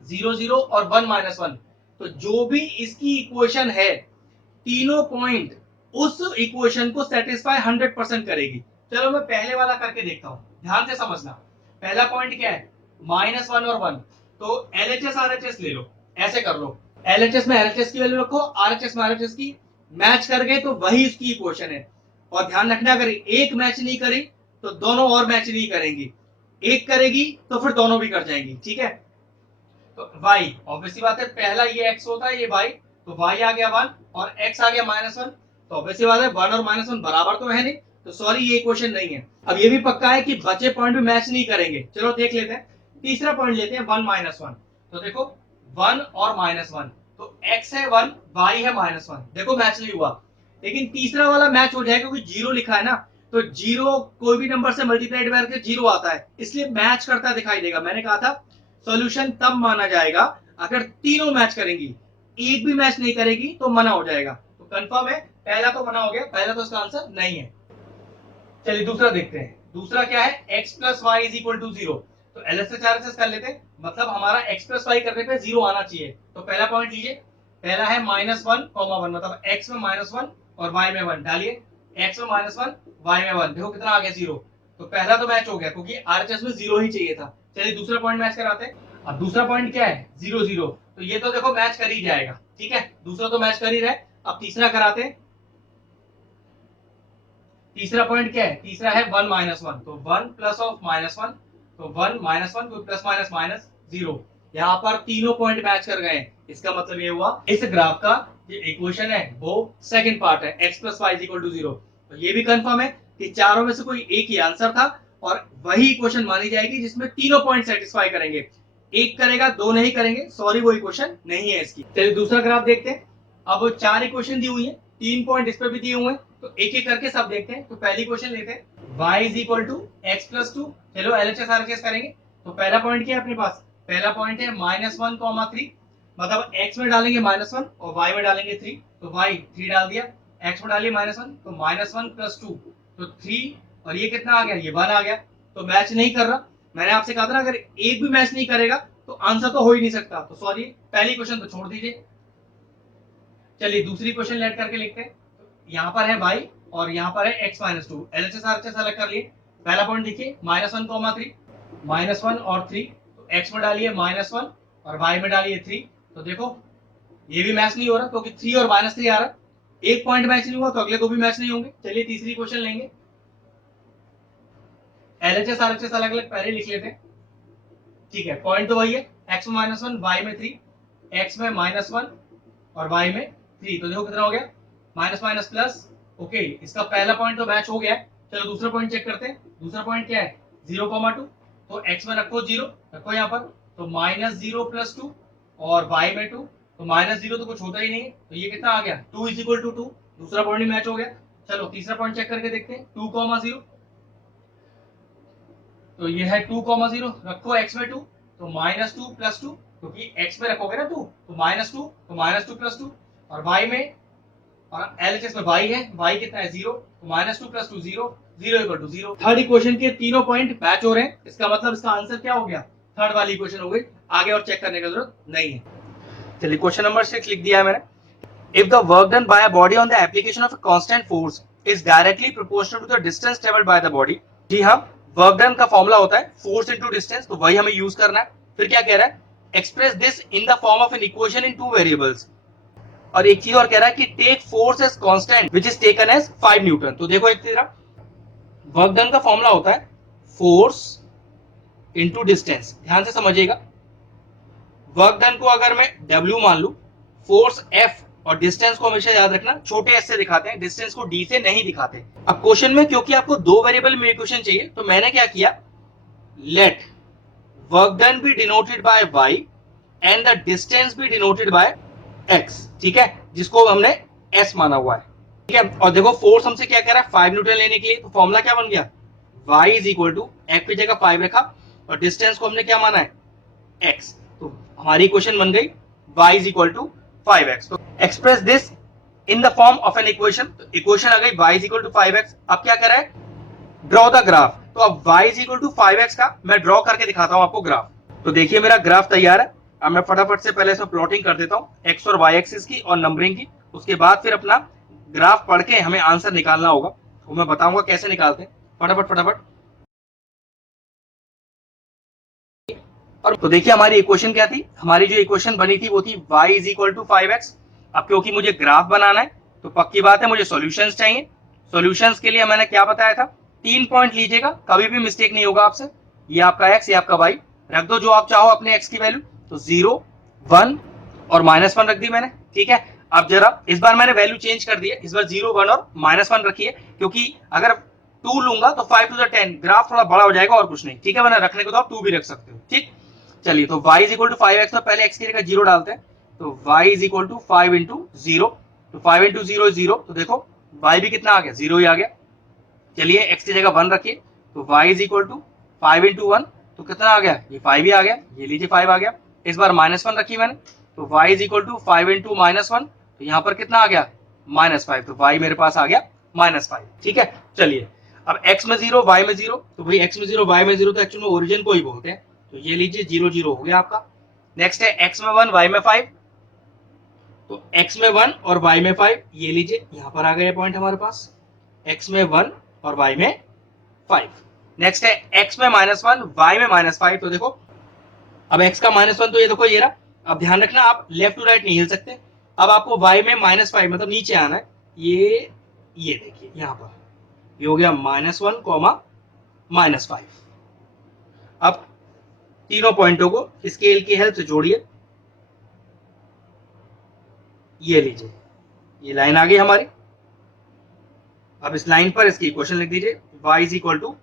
0 0 और 1 -1। तो जो भी इसकी इक्वेशन है तीनों पॉइंट उस इक्वेशन को सेटिस्फाई 100% करेगी। चलो मैं पहले वाला करके देखता हूं, ध्यान से समझना। पहला पॉइंट क्या है, -1 और 1। तो LHS RHS ले लो, ऐसे कर लो, LHS में LHS की वैल्यू रखो, RHS में RHS की, मैच कर गए तो वही उसकी इक्वेशन है। और ध्यान रखना अगर एक मैच नहीं करी तो दोनों और मैच नहीं करेंगी, एक करेगी तो फिर दोनों भी कर जाएंगी, ठीक है। तो y ऑब्वियसली बात है, पहला ये x होता है, ये y, तो y आ गया 1 और x आ गया -1। तो ऑब्वियसली बात है 1 और -1 बराबर तो है नहीं, तो सॉरी ये इक्वेशन नहीं है। अब ये भी पक्का है कि बचे पॉइंट भी मैच नहीं करेंगे। चलो देख लेते हैं, तीसरा पॉइंट लेते हैं 1 -1। तो देखो 1 और -1, तो x है 1, y है -1, देखो मैच नहीं हुआ। लेकिन तीसरा वाला मैच हो जाएगा क्योंकि 0 लिखा है ना, तो 0 कोई भी नंबर से मल्टीप्लाइड करके 0 आता है, इसलिए मैच करता दिखाई देगा। मैंने कहा था सॉल्यूशन तब माना जाएगा अगर तीनों मैच करेंगी, एक भी मैच नहीं करेगी तो मना हो जाएगा। तो कंफर्म है, पहला तो मना हो गया, पहला तो इसका आंसर नहीं है। चलिए दूसरा देखते हैं, दूसरा क्या है, x plus y is equal to 0। तो LHS RHS कर लेते हैं, मतलब हमारा x प्लस वाई करने पे 0 आना चाहिए। तो पहला पॉइंट लीजिए, पहला है -1, -1, मतलब x में -1 और y में 1 डालिए, x में -1 y में 1, देखो कितना आ गया 0। तो पहला तो मैच हो गया क्योंकि RHS में 0 ही चाहिए था। चलिए दूसरा पॉइंट मैच कराते हैं। अब दूसरा पॉइंट क्या है, 0 0, तो ये तो देखो मैच कर ही जाएगा, ठीक है, दूसरा तो मैच कर ही रहा है। अब तीसरा कराते हैं, तीसरा पॉइंट क्या है, तीसरा है 1 -1, तो 1 प्लस ऑफ -1, तो 1 -1 तो प्लस माइनस माइनस 0। यहाँ पर तीनों पॉइंट मैच कर गए, इसका मतलब ये हुआ इस ग्राफ का जो इक्वेशन है वो सेकंड पार्ट है, x plus y equal to 0। तो ये भी कंफर्म है कि चारों में से कोई एक ही आंसर था और वही इक्वेशन मानी जाएगी जिसमें तीनों पॉइंट सेटिस्फाई करेंगे। एक करेगा दो नहीं करेंगे, सॉरी वो इक्वेशन नहीं है इसकी। चलिए दूसरा ग्राफ देखते हैं। अब 4 इक्वेशन दी हुई है, 3 पॉइंट इस पे भी दिए हुए हैं, तो एक एक करके सब देखते हैं। तो पहली क्वेश्चन लेते हैं, y is equal to x plus 2। चलो LHS RHS करेंगे। तो पहला पॉइंट क्या है अपने पास, पहला पॉइंट है -1, 3, मतलब x में डालेंगे -1 और y में डालेंगे 3, तो y 3 डाल दिया, x में डालिए -1, तो -1 प्लस 2, तो 3, और ये कितना आ गया, ये 1 आ गया। तो मैच नहीं कर रहा, मैंने आपसे कहा था ना अगर एक भी मैच नहीं करेगा तो आंसर तो हो ही नहीं सकता, तो सॉरी पहली क्वेश्चन तो छोड़ दीजिए। चलिए दूसरी क्वेश्चन लेट करके लिखते हैं। यहाँ पर है y और यहाँ पर है x माइनस 2, LHS RHS अलग कर लिए। पहला पॉइंट देखिए -1, 3, -1 और 3, तो x में डालिए -1 और y में डालिए 3। तो देखो ये भी मैच नहीं हो रहा क्योंकि 3 और -3 आ रहा है, एक पॉइंट मैच नहीं हुआ तो अगले दो भी मैच नहीं होंगे। चलिए तीसरी क्वेश्चन लेंगे, LHS RHS अलग अलग पहले लिख लेते हैं, ठीक है। पॉइंट तो वही है, x में -1 y में 3, x में -1 और y में 3, तो देखो कितना हो गया, माइनस माइनस प्लस। ओके, इसका पहला पॉइंट तो मैच हो गया। चलो दूसरा पॉइंट चेक करते हैं। दूसरा पॉइंट क्या है, 0,2, तो x में रखो 0, रखो यहाँ पर, तो -0 प्लस 2 और y में 2, तो -0 तो कुछ होता ही नहीं है, तो ये कितना आ गया, 2 इज इक्वल टू 2। दूसरा पॉइंट मैच हो गया। चलो तीसरा पॉइंट चेक करके देखते हैं, 2,0, तो ये है 2,0, रखो x में 2, तो -2 प्लस 2, क्योंकि x में रखोगे ना 2 तो -2, तो -2 प्लस 2, और y में, और LHS में y है, y कितना है 0, तो -2 plus 2 0, 0 equal to 0। Third equation के तीनों पॉइंट मैच हो रहे हैं, इसका मतलब इसका आंसर क्या हो गया, थर्ड वाली इक्वेशन हो गई, आगे और चेक करने की जरूरत नहीं है। चलिए क्वेश्चन नंबर 6 लिख दिया है मैंने। If the work done by a body on the application of a constant force is directly proportional to the distance traveled by the body, जी हाँ, वर्क डन का फॉर्मूला होता है फोर्स इनटू डिस्टेंस, तो वही हमें यूज करना है। फिर क्या कह रहा है, express this in the form of an equation in two variables, और एक चीज और कह रहा है कि take force as constant which is taken as 5 newton. तो देखो एक तरह वर्क डन का फॉर्मूला होता है फोर्स इनटू डिस्टेंस, ध्यान से समझिएगा। वर्क डन को अगर मैं W मान लू, फोर्स F, और डिस्टेंस को हमेशा याद रखना छोटे s से दिखाते हैं, डिस्टेंस को d से नहीं दिखाते। अब क्वेश्चन में क्योंकि आपको दो वेरिएबल में इक्वेशन चाहिए, तो मैंने क्या किया, let work done be denoted by y and the distance be denoted by x, ठीक है, जिसको हमने s माना हुआ है, ठीक है। और देखो फोर्स हमसे क्या कह रहा है, 5 न्यूटन लेने के लिए, तो फॉर्मूला क्या बन गया, y is equal to f की जगह 5 रखा, और डिस्टेंस को हमने क्या माना है, x, तो हमारी इक्वेशन बन गई y is equal to 5x। तो express this in the form of an equation. तो इक्वेशन आ गई y is equal to 5x। अब क्या कर रहा है, ड्रॉ द ग्राफ। तो अब y is equal to 5x का मैं ड्रॉ करके दिखाता हूं आपको ग्राफ। तो देखिए मेरा ग्राफ तैयार है। अब मैं फटाफट से पहले इसमें प्लॉटिंग कर देता हूं x और y एक्सिस की और नंबरिंग की। उसके बाद फिर अपना ग्राफ पढ़ के हमें आंसर निकालना होगा, वो मैं बताऊंगा कैसे निकालते हैं। फटाफट फटाफट। और तो देखिए हमारी इक्वेशन क्या थी, हमारी जो इक्वेशन बनी थी वो थी y is equal to 5x। अब क्योंकि मुझे ग्राफ बनाना है तो पक्की बात है मुझे सॉल्यूशंस चाहिए। सॉल्यूशंस के लिए मैंने क्या बताया था, 3 पॉइंट लीजिएगा, कभी भी मिस्टेक नहीं होगा आपसे। ये आपका x, ये आपका y, रख दो जो आप चाहो अपने x की वैल्यू। तो 0, 1 और -1 रख दी मैंने, ठीक है। अब जरा इस बार मैंने वैल्यू चेंज कर दी है, इस बार 0, 1 और -1 रखी है, क्योंकि अगर 2 लूंगा तो 5 टू द 10 ग्राफ थोड़ा बड़ा हो जाएगा और कुछ नहीं, ठीक है। वरना रखने को तो आप 2 भी रख सकते हो, ठीक। चलिए तो y is equal to 5x, तो पहले x की जगह 0 डालते हैं। तो y is equal to 5 into 0। तो 5 इंटू 0 इज 0। तो देखो y भी कितना आ गया, 0 ही आ गया। चलिए x की जगह 1 रखिए। तो y is equal to 5 into 1, तो कितना आ गया, ये 5 ही आ गया। ये लीजिए 5 आ गया। इस बार -1 रखी मैंने। तो y is equal to 5 into -1, तो यहाँ पर कितना आ गया, -5। तो y मेरे पास आ गया -5, ठीक है। चलिए अब x में 0, y में 0, तो भाई x में 0, y में 0 तो एक्चुअली में ओरिजिन को ही बोलते हैं। तो ये लीजिए 0, 0 हो गया आपका। नेक्स्ट है x में 1, y में 5। तो x में 1 और y में 5, ये लीजिए यहाँ पर आ गया पॉइंट हमारे पास, x में 1 और y में 5। नेक्स्ट है x में -1, y में -5। तो देखो अब x का -1 तो ये देखो ये रहा। अब ध्यान रखना आप लेफ्ट टू राइट नहीं हिल सकते। अब आपको y में -5 मतलब नीचे आना है। ये देखिए यहाँ पर ये हो गया -1, -5। अब तीनों पॉइंटों को स्केल की हेल्प से जोड़िए। ये लीजिए ये लाइन आ गई हमारी। अब इस लाइन पर इसकी इक्वेशन लिख दीजिए, y is equal to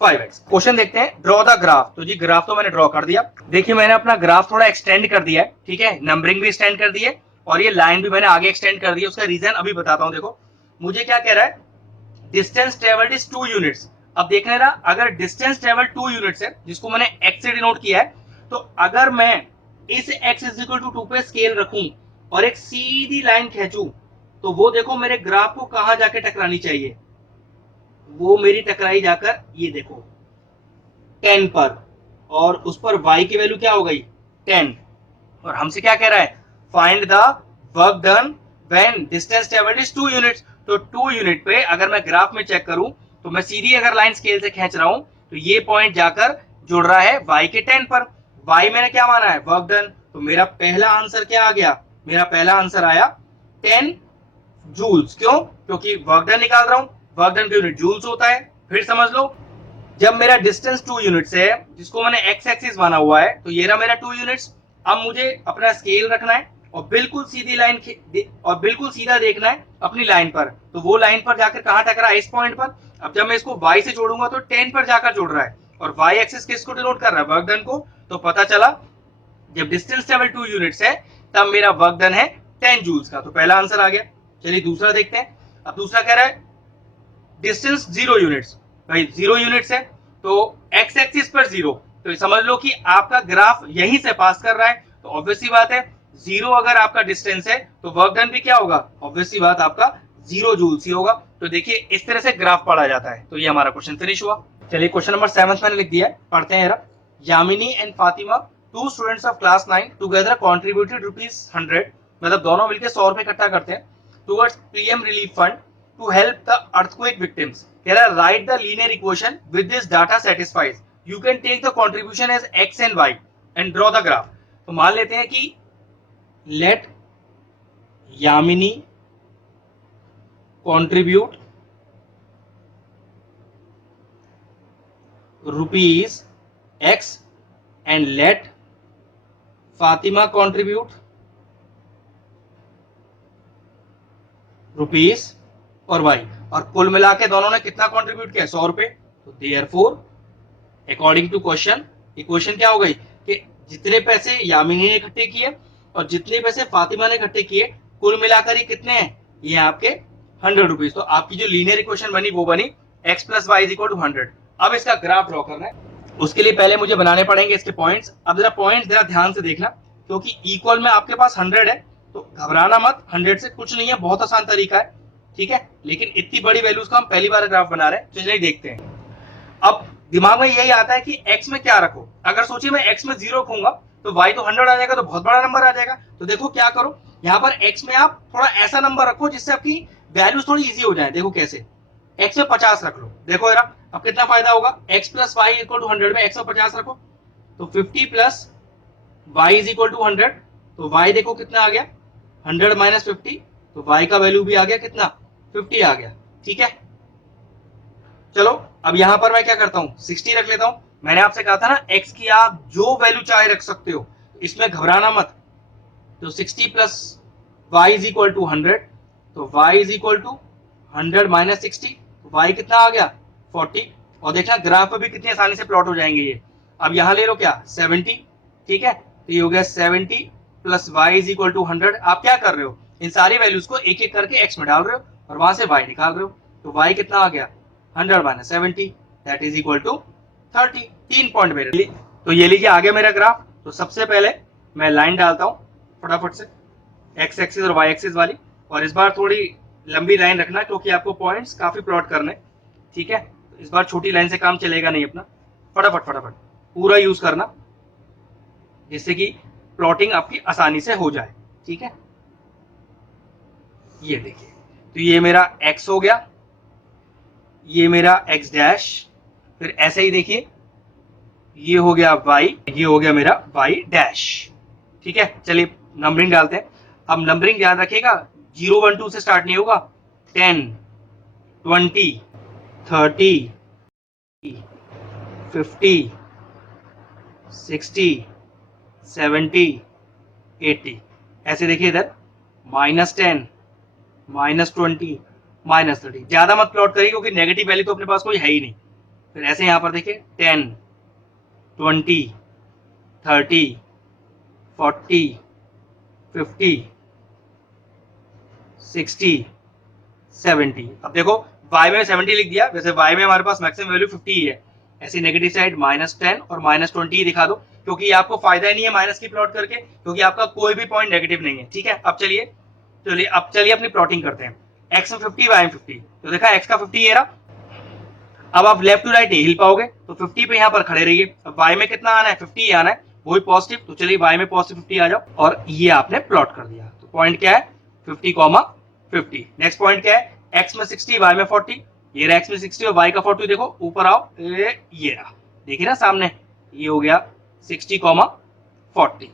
5x। Question देखते हैं, ड्रॉ द ग्राफ। तो जी ग्राफ तो मैंने ड्रॉ कर दिया। देखिए मैंने अपना ग्राफ थोड़ा एक्सटेंड कर दिया है, ठीक है। नंबरिंग भी एक्सटेंड कर दी है और ये लाइन भी मैंने आगे एक्सटेंड कर दी है। उसका रीजन अभी बताता हूँ। देखो मुझे क्या कह रहा है, डिस्टेंस ट्रेवल्ड इज 2 यूनिट्स। अब देखने ना, अगर डिस्टेंस ट्रेवल 2 यूनिट्स है, जिसको मैंने x से डिनोट किया है, तो अगर मैं इस x इज इक्वल टू 2 पे स्केल रखूं और एक सीधी लाइन खींचूं, तो वो देखो मेरे ग्राफ को कहां जाके टकरानी चाहिए, वो मेरी टकराई जाकर ये देखो 10 पर, और उस पर y की वैल्यू क्या हो गई 10। और हमसे क्या कह रहा है, find the work done when distance travelled is 2 units. तो 2 यूनिट पे अगर मैं ग्राफ में चेक करूं, तो मैं सीधी अगर लाइन स्केल से खींच रहा हूं, तो ये पॉइंट जाकर जुड़ रहा है y के 10 पर। y मैंने क्या माना है, वर्क डन। तो मेरा पहला आंसर क्या आ गया, मेरा पहला आंसर आया 10 जूल्स। क्यों, क्योंकि वर्क डन निकाल रहा हूं, वर्क डन का यूनिट जूल्स होता है। फिर समझ लो, जब मेरा डिस्टेंस 2 यूनिट्स है, जिसको मैंने x एक्सिस माना हुआ है, तो ये रहा मेरा 2 यूनिट्स। अब मुझे अपना स्केल रखना है और बिल्कुल सीधी लाइन और बिल्कुल सीधा देखना है अपनी लाइन पर। तो वो लाइन पर जाकर कहां टकरा है, इस पॉइंट पर। अब जब मैं इसको y से जोड़ूंगा तो 10 पर जाकर जुड़ रहा है, और y एक्सिस किसको डिनोट कर रहा है, वर्क डन को। तो पता चला जब डिस्टेंस ट्रेवल 2 यूनिट्स है, तब मेरा वर्क डन है 10 जूल्स का। तो पहला आंसर आ गया। चलिए दूसरा देखते हैं। अब दूसरा कह रहा है डिस्टेंस 0 यूनिट्स। भाई 0 यूनिट्स है तो x एक्सिस पर 0, तो समझ लो कि आपका ग्राफ यहीं से पास कर रहा है। तो ऑब्वियस सी बात है 0 अगर आपका डिस्टेंस है, तो वर्क डन भी क्या होगा, ऑब्वियस सी बात आपका 0 जूल्स ही होगा। तो देखिए इस तरह से ग्राफ पढ़ा जाता है। तो ये हमारा क्वेश्चन फिनिश हुआ। चलिए क्वेश्चन नंबर 7 मैंने लिख दिया है, पढ़ते हैं जरा। Yamini and Fatima, 2 students of class 9 together contributed ₹100, मतलब दोनों मिलकर 100 रुपए इकट्ठा करते हैं, towards PM relief fund to help the earthquake victims. कह रहा है write the linear equation with this data satisfies, you can take the contribution as x and y and draw the graph. तो मान लेते हैं कि let Yamini contribute ₹x and let Fatima contribute ₹, और y, और कुल मिला के दोनों ने कितना कंट्रीब्यूट किया, 100 रुपए। तो therefore according to question, equation क्या हो गई कि जितने पैसे यामिनी ने इकट्ठे किए और जितने पैसे फातिमा ने इकट्ठे किए, कुल मिलाकर ये कितने हैं, ये आपके 100 रुपीज। तो आपकी जो लीनियर इक्वेशन बनी वो बनी x plus y is equal to 100। अब इसका ग्राफ ड्रॉ करना है, उसके लिए पहले मुझे बनाने पड़ेंगे इसके पॉइंट्स। अब जरा पॉइंट्स जरा ध्यान से देखना, क्योंकि इक्वल में आपके पास 100 है तो घबराना मत, 100 से कुछ नहीं है, बहुत आसान तरीका है, ठीक है। लेकिन इतनी बड़ी वैल्यूज का हम पहली बार ग्राफ बना रहे हैं, चलिए देखते हैं। अब दिमाग में यही आता है कि x में क्या रखो। अगर सोचिए मैं x में 0 रखूंगा तो y तो 100 आ जाएगा, तो बहुत बड़ा नंबर आ जाएगा। तो देखो क्या करो, यहाँ पर x में आप थोड़ा ऐसा नंबर रखो जिससे आपकी वैल्यूज थोड़ी इजी हो जाए। देखो कैसे, x में 50 रख लो, देखो जरा अब कितना फायदा होगा। x plus y equal to 100 में x में 50 रखो तो 50 plus y is equal to 100, तो y देखो कितना आ गया 100 माइनस 50, तो y का वैल्यू भी आ गया कितना 50 आ गया, ठीक है। चलो अब यहां पर मैं क्या करता हूं 60 रख लेता हूं। मैंने आपसे कहा था ना x की आप जो वैल्यू चाहे रख सकते हो, इसमें घबराना मत। तो 60 plus y is equal to 100, तो y is equal to 100 minus 60, तो y कितना आ गया 40। और देखना ग्राफ में भी कितनी आसानी से प्लॉट हो जाएंगे ये। अब यहां ले लो क्या 70, ठीक है, तो ये हो गया 70 plus y is equal to 100। आप क्या कर रहे हो, इन सारी वैल्यूज को एक एक करके x में डाल रहे हो और वहां से y निकाल रहे हो। तो y कितना आ गया 100 minus 70, that is equal to 30। 3 point मेरे लिए। तो ये लीजिए आगे मेरा ग्राफ। तो सबसे पहले मैं लाइन डालता हूं फटाफट से, एक्स एक्सिस और वाई एक्सिस वाली, और इस बार थोड़ी लंबी लाइन रखना क्योंकि आपको पॉइंट्स काफी प्लॉट करने, ठीक है। इस बार छोटी लाइन से काम चलेगा नहीं अपना, फटाफट फटाफट पूरा यूज करना जिससे कि प्लॉटिंग आपकी आसानी से हो जाए, ठीक है। ये देखिए, तो ये मेरा x हो गया, ये मेरा x डैश, फिर ऐसे ही देखिए ये हो गया y, ये हो गया मेरा y डैश, ठीक है। चलिए नंबरिंग डालते हैं। अब नंबरिंग ध्यान रखिएगा 0 1 2 से स्टार्ट नहीं होगा, 10 20 30 50 60 70 80, ऐसे देखिए इधर -10 -20 -30। ज्यादा मत प्लॉट करिए क्योंकि नेगेटिव वैल्यू तो अपने पास कोई है ही नहीं। फिर ऐसे यहां पर देखिए 10 20 30 40 50 60 70। अब देखो y में 70 लिख दिया, वैसे y में हमारे पास मैक्सिमम वैल्यू 50 ही है। ऐसी नेगेटिव साइड -10 और -20 दिखा दो क्योंकि आपको फायदा ही नहीं है माइनस की प्लॉट करके, क्योंकि आपका कोई भी पॉइंट नेगेटिव नहीं है, ठीक है। अब चलिए अपनी प्लॉटिंग करते हैं। x में 50 y में 50, तो देखा x का 50 ये रहा। अब आप लेफ्ट टू राइट नहीं हिल पाओगे तो 50 पे यहाँ पर खड़े रहिए। अब y में कितना आना है 50 ही आना है, वही पॉजिटिव। तो चलिए y में पॉजिटिव 50 आ जाओ और ये आपने प्लॉट कर दिया। तो पॉइंट क्या है 50,50। नेक्स्ट पॉइंट क्या है x में 60 y में 40, ये रहा x में 60 और y का 40। देखो ऊपर आओ, ये रहा, देखिए ना सामने, ये हो गया 60,40।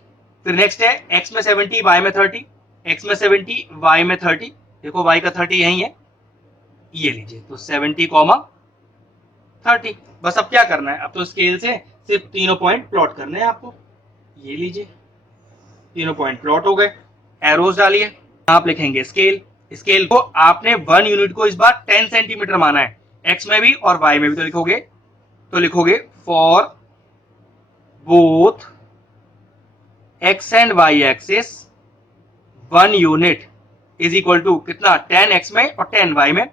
फिर नेक्स्ट है x में 70 y में 30, x में 70 y में 30, देखो y का 30 यही है, ये लीजिए। तो 70,30। बस अब क्या करना है, अब तो स्केल से सिर्फ तीनों पॉइंट प्लॉट करने हैं आपको। ये लीजिए तीनों पॉइंट प्लॉट हो गए, एरोज डालिए। आप लिखेंगे स्केल, स्केल को आपने 1 यूनिट को इस बार 10 सेंटीमीटर माना है, एक्स में भी और वाई में भी। तो लिखोगे for both x and y axis 1 unit is equal to कितना 10 एक्स में और 10 वाई में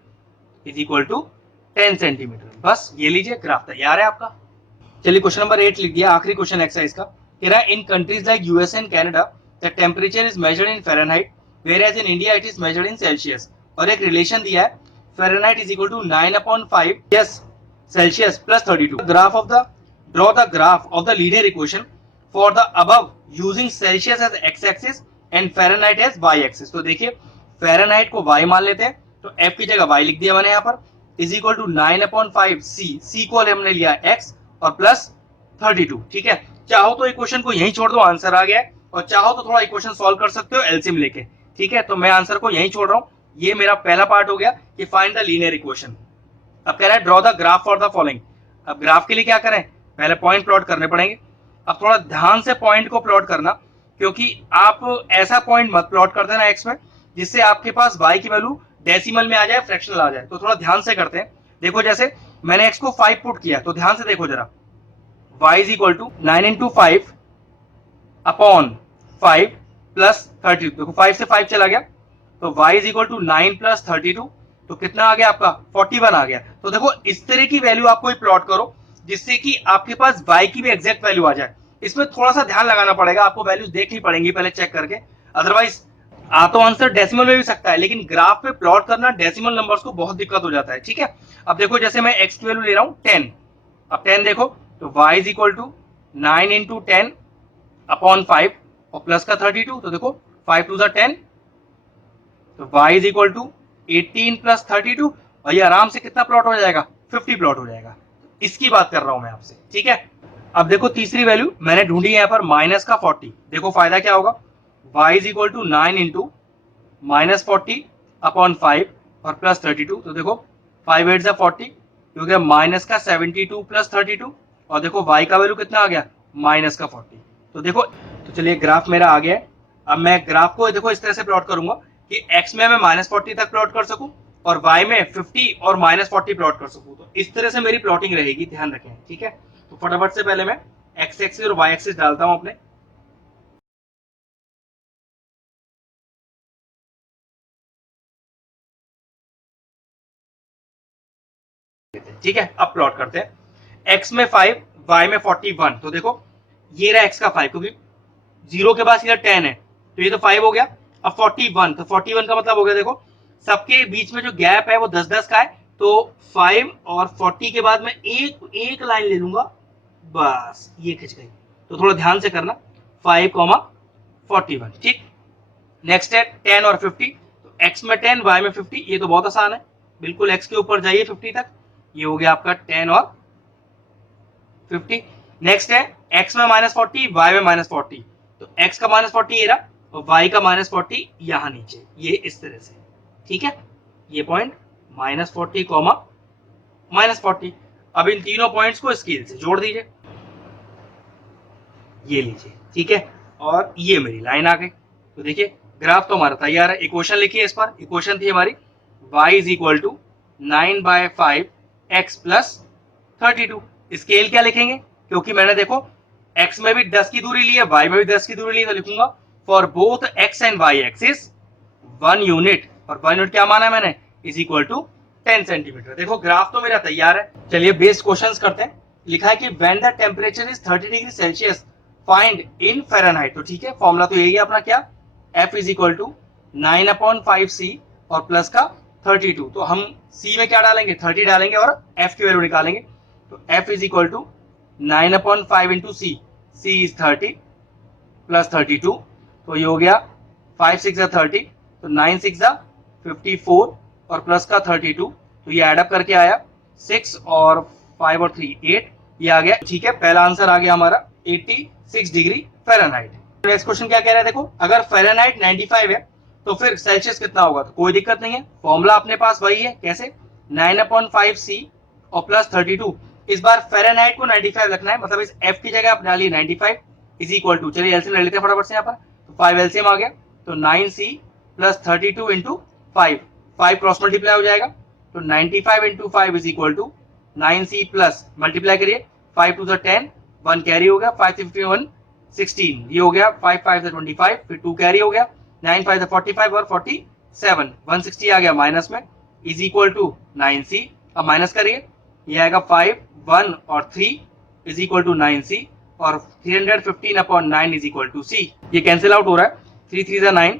इज इक्वल टू 10 सेंटीमीटर। बस ये लीजिए ग्राफ तैयार है आपका। चलिए क्वेश्चन नंबर 8 लिख दिया, आखिरी क्वेश्चन एक्सरसाइज का। कह रहा है in countries like US and Canada the temperature is measured in Fahrenheit whereas in India it is measured in Celsius। और एक रिलेशन दिया है fahrenheit is equal to 9/5 yes Celsius plus 32। Graph of the draw the graph of the linear equation for the above using Celsius as x axis and Fahrenheit as y axis। तो देखिए फ़ारेनहाइट को y मान लेते हैं, तो f की जगह y लिख दिया मैंने यहाँ पर, इज इक्वल टू 9/5 c को हमने लिया x और प्लस 32, ठीक है। चाहो तो इक्वेशन को यहीं छोड़ दो, आंसर आ गया है, और चाहो तो थोड़ा इक्वेशन सॉल्व कर सकते हो एलसीएम लेके, ठीक है। तो मैं आंसर को यहीं छोड़ रहा हूँ। ये मेरा पहला पार्ट हो गया कि फाइंड द लीनियर इक्वेशन। अब कह रहा है draw the graph for the following. अब ग्राफ के लिए क्या करें, पहले पॉइंट प्लॉट करने पड़ेंगे। अब थोड़ा ध्यान से पॉइंट को प्लॉट करना, क्योंकि आप ऐसा पॉइंट मत प्लॉट कर देना एक्स में जिससे आपके पास वाई की वैल्यू डेसिमल में आ जाए, फ्रैक्शनल आ जाए। तो थोड़ा ध्यान से करते हैं। देखो जैसे मैंने एक्स को 5 पुट किया, तो ध्यान से देखो जरा, y is equal to 9 into 5 upon 5 plus 32। देखो 5 से 5 चला गया, तो y is equal to 9 plus 32, तो कितना आ गया आपका 41 आ गया। तो देखो इस तरह की वैल्यू आप कोई प्लॉट करो जिससे कि आपके पास y की भी एग्जैक्ट वैल्यू आ जाए। इसमें थोड़ा सा ध्यान लगाना पड़ेगा, आपको वैल्यूज देखनी पड़ेंगी पहले चेक करके, अदरवाइज आ तो आंसर डेसिमल में भी सकता है, लेकिन ग्राफ पे प्लॉट करना डेसिमल नंबर्स को बहुत दिक्कत हो जाता है। ठीक है, अब देखो जैसे मैं एक्स की वैल्यू ले रहा हूँ 10, अब 10 देखो तो y is equal to 9 into 10 upon 5 और प्लस का 32, तो देखो 5 टू 10, तो y is equal to 18 plus 32, और ये आराम से कितना प्लॉट हो जाएगा, 50 प्लॉट हो जाएगा। इसकी बात कर रहा हूं मैं आपसे। ठीक है, अब देखो तीसरी वैल्यू मैंने ढूंढी है यहाँ पर माइनस का 40। देखो फायदा क्या होगा, y is equal to 9 into minus 40 upon 5 और प्लस 32, तो देखो 5 8 जा 40, क्योंकि माइनस का 72 प्लस 32, और देखो y का वैल्यू कितना आ गया, माइनस का 40। तो देखो, तो चलिए ग्राफ मेरा आ गया है। अब मैं ग्राफ को देखो इस तरह से प्लॉट करूंगा कि x में मैं माइनस 40 तक प्लॉट कर सकूं और y में 50 और माइनस 40 प्लॉट कर सकूं। तो इस तरह से मेरी प्लॉटिंग रहेगी, ध्यान रखें। ठीक है, तो फटाफट से पहले मैं x एक्सिस और y एक्सिस डालता हूं अपने। ठीक है, अब प्लॉट करते हैं। x में 5, y में 41, तो देखो ये रहा x का 5, क्योंकि जीरो के बाद इधर 10 है, तो ये तो 5 हो गया। अब 41, तो 41 का मतलब हो गया, देखो सबके बीच में जो गैप है वो 10-10 का है, तो 5 और 40 के बाद मैं एक एक लाइन ले लूंगा, बस ये खिंच गई। तो थोड़ा ध्यान से करना, 5,41। ठीक, नेक्स्ट है 10 और 50, तो x में 10 y में 50, ये तो बहुत आसान है, बिल्कुल x के ऊपर जाइए 50 तक, ये हो गया आपका 10 और 50। नेक्स्ट है x में माइनस 40, y में माइनस 40, तो x का माइनस 40 ये रहा और y का माइनस 40 यहां नीचे, ये इस तरह से। ठीक है, ये पॉइंट माइनस 40 कॉमा माइनस 40। अब इन तीनों पॉइंट्स को स्केल से जोड़ दीजिए, ये लीजिए। ठीक है, और ये मेरी लाइन आ गई। तो देखिए ग्राफ तो हमारा तैयार है। इक्वेशन लिखिए इस पर, इक्वेशन थी हमारी y is equal to 9/5 x plus 32। Scale क्या लिखेंगे, क्योंकि मैंने देखो x में भी 10 की दूरी ली है, y में भी 10 की दूरी ली है, तो लिखूंगा for both x and y axis 1 unit, और 1 यूनिट क्या माना है मैंने, इज इक्वल टू 10 सेंटीमीटर। देखो ग्राफ तो मेरा तैयार है। चलिए बेस क्वेश्चंस करते हैं। लिखा है कि when the temperature is 30 degree Celsius find in Fahrenheit. तो ठीक है, फॉर्मूला तो यही है अपना, क्या, F is equal to 9/5C और प्लस का 32। तो हम C में क्या डालेंगे, 30 डालेंगे और F की वैल्यू निकालेंगे। तो F is equal to 9/5 into C, C is 30 plus 32, तो ये हो गया 5 6 30, तो 9 6 54 और प्लस का 32, तो ये एडअप करके आया 6 और 5 और 3 8, ये आ गया। ठीक है, पहला आंसर आ गया हमारा 86 डिग्री फ़ारेनहाइट। नेक्स्ट क्वेश्चन क्या कह रहा है, देखो अगर फ़ारेनहाइट 95 है तो फिर सेल्सियस कितना होगा। तो कोई दिक्कत नहीं है, फॉर्मूला अपने पास वही है। कैसे, 9/5C और प्लस 32। इस बार फ़ारेनहाइट को 95 रखना है, मतलब इस F की जगह आप डालिए 95 इज इक्वल टू, चलिए एलसीएम ले लेते हैं फटाफट से यहाँ पर। तो 5 एलसीएम आ गया, तो 9C plus 32 into 5, 5 cross multiply हो जाएगा, तो 95 into 5 is equal to 9C plus multiply करिए, 5 टू 10, 1 कैरी हो गया, 5 से 51 16, ये हो गया 5 5 से 25, फिर 2 कैरी हो गया, 9 5 से 45 और 47, 160 आ गया माइनस में, इज इक्वल टू 9C। अब माइनस करिए, ये आएगा 5 1 और 3 इज इक्वल टू 9C, और 315/9 इज इक्वल टू C। ये कैंसिल आउट हो रहा है, 3 3 9,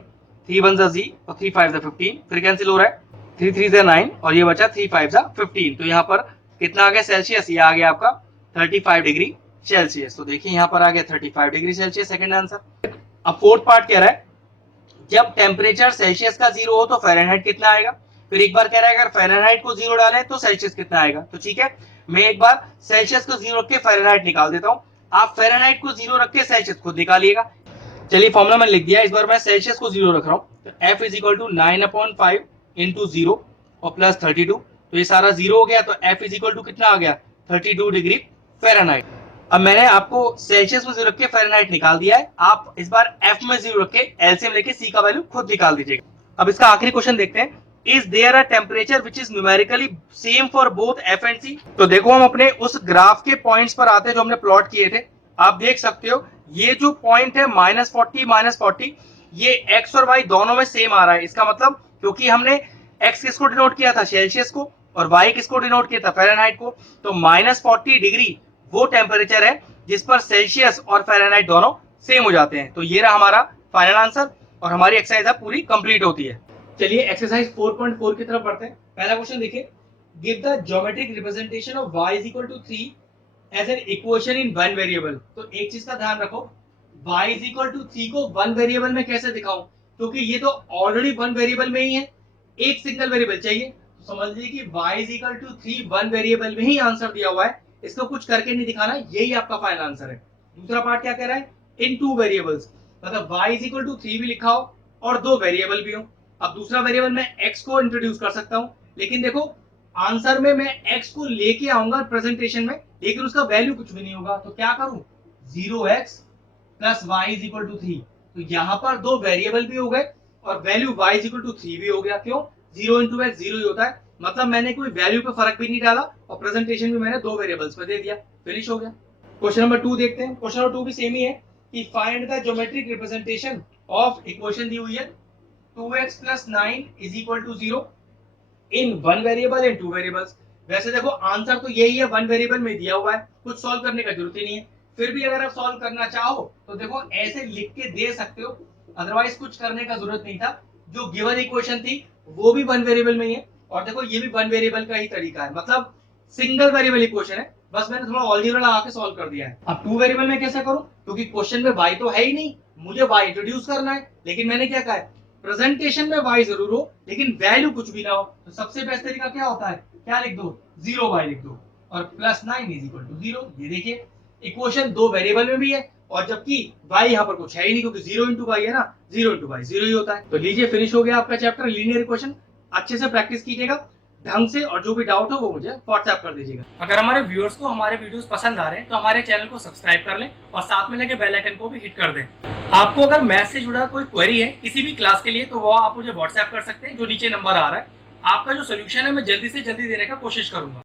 3 1 Z और 3 5 15, फिर कैंसिल हो रहा है, 3 3 9 और ये बचा 3 5 15। तो यहाँ पर कितना आ गया सेल्सियस, ये आ गया आपका 35 डिग्री सेल्सियस। तो देखिए यहाँ पर आ गया 35 डिग्री सेल्सियस, सेकंड आंसर। अब फोर्थ पार्ट कह रहा है, जब टेम्परेचर सेल्सियस का 0 हो तो फ़ारेनहाइट कितना आएगा। फिर एक बार कह रहा है अगर फ़ारेनहाइट को 0 डालें तो सेल्सियस कितना आएगा। तो ठीक है, मैं एक बार सेल्सियस को 0 रख के फ़ारेनहाइट निकाल देता हूं, आप फ़ारेनहाइट को 0 रख के सेल्सियस खुद निकालिएगा। चलिए फॉर्मूला मैंने लिख दिया, इस बार मैं सेल्सियस को 0 रख रहा हूं, तो F is equal to 9/5 into 0 और प्लस 32, तो ये सारा 0 हो गया, तो F इज इक्वल टू कितना आ गया, 32 डिग्री फ़ारेनहाइट। अब मैंने आपको सेल्सियस में 0 रख के फ़ारेनहाइट निकाल दिया है, आप इस बार F में 0 रख के एलसीएम लेके C का वैल्यू खुद निकाल दीजिएगा। अब इसका आखिरी क्वेश्चन देखते हैं, is there a temperature which is numerically same for both F and C। तो देखो हम अपने उस ग्राफ के पॉइंट्स पर आते हैं जो हमने प्लॉट किए थे। आप देख सकते हो ये जो पॉइंट है -40 ये x और y दोनों में सेम आ रहा है। इसका मतलब क्योंकि हमने x किसको डिनोट किया था, सेल्सियस को, और y किसको डिनोट किया था, फ़ारेनहाइट को, तो -40 डिग्री वो टेम्परेचर है जिस पर सेल्सियस और फ़ारेनहाइट दोनों सेम हो जाते हैं। तो ये रहा हमारा फाइनल आंसर। और हमारी एक्सरसाइज पूरी कंप्लीट होती है। चलिए एक्सरसाइज 4.4 की तरफ बढ़ते हैं। पहला क्वेश्चन देखिए, give the geometric representation of y is equal to 3 as an equation in one variable. तो एक चीज का ध्यान रखो, y इज इक्वल टू 3 को वन वेरिएबल में कैसे दिखाऊं, क्योंकि ये तो ऑलरेडी वन वेरिएबल में ही है, एक सिंगल वेरिएबल चाहिए। तो समझ लीजिए कि y is equal to 3 one variable में ही आंसर दिया हुआ है, इसको कुछ करके नहीं दिखाना, यही आपका फाइनल आंसर है। दूसरा पार्ट क्या कह रहा है, इन टू वेरिएबल्स, मतलब y इज इक्वल टू 3 भी लिखा हो और दो वेरिएबल भी हो। अब दूसरा वेरिएबल मैं x को इंट्रोड्यूस कर सकता हूं, लेकिन देखो आंसर में मैं x को लेके आऊंगा प्रेजेंटेशन में, लेकिन उसका वैल्यू कुछ भी नहीं होगा। तो क्या करूं, 0x plus y is equal to 3। तो यहां पर दो वेरिएबल भी हो गए और value y is equal to 3 भी हो गया। क्यों, 0 इंटू x 0 ही होता है, मतलब मैंने कोई वैल्यू पे फर्क भी नहीं डाला और प्रेजेंटेशन भी मैंने दो वेरिएबल्स पे दे दिया, फिनिश हो गया। क्वेश्चन नंबर 2 देखते हैं। क्वेश्चन नंबर 2 भी सेम ही है कि find the geometric representation of equation दी हुई है 2x plus 9 is equal to 0 in one variable and two variables. वैसे देखो आंसर तो यही है, वन वेरिएबल में दिया हुआ है, कुछ सॉल्व करने का जरूरत ही नहीं है। फिर भी अगर आप सॉल्व करना चाहो तो देखो ऐसे लिख के दे सकते हो, अदरवाइज कुछ करने का जरूरत नहीं था। जो गिवन इक्वेशन थी वो भी वन वेरिएबल में ही है, और देखो ये भी वन वेरिएबल का ही तरीका है, मतलब सिंगल वेरिएबल इक्वेशन है, बस मैंने थोड़ा अलजेब्रा लगा के सॉल्व कर दिया है। अब टू वेरिएबल में कैसे करूं, क्योंकि क्वेश्चन में y तो है ही नहीं, मुझे y इंट्रोड्यूस करना है, लेकिन मैंने क्या कहा है, प्रेजेंटेशन में y जरूर हो लेकिन वैल्यू कुछ भी ना हो। तो सबसे बेस्ट तरीका क्या होता है, क्या लिख दो, 0y लिख दो और प्लस 9 इज इक्वल टू 0। ये देखिए इक्वेशन दो वेरिएबल में भी है, और जबकि y यहाँ पर कुछ है ही नहीं, क्योंकि 0 इंटू वाई है ना, 0 इंटू वाई 0 ही होता है। तो लीजिए फिनिश हो गया आपका चैप्टर लीनियर इक्वेशन। अच्छे से प्रैक्टिस कीजिएगा ढंग से, और जो भी डाउट हो वो मुझे व्हाट्सएप कर दीजिएगा। अगर हमारे व्यूअर्स को हमारे वीडियोस पसंद आ रहे हैं तो हमारे चैनल को सब्सक्राइब कर लें और साथ में लगे बेल आइकन को भी हिट कर दें। आपको अगर मैथ से जुड़ा कोई क्वेरी है किसी भी क्लास के लिए, तो वो आप मुझे व्हाट्सएप कर सकते हैं, जो नीचे नंबर आ रहा है। आपका जो सोल्यूशन है मैं जल्दी से जल्दी देने का कोशिश करूंगा।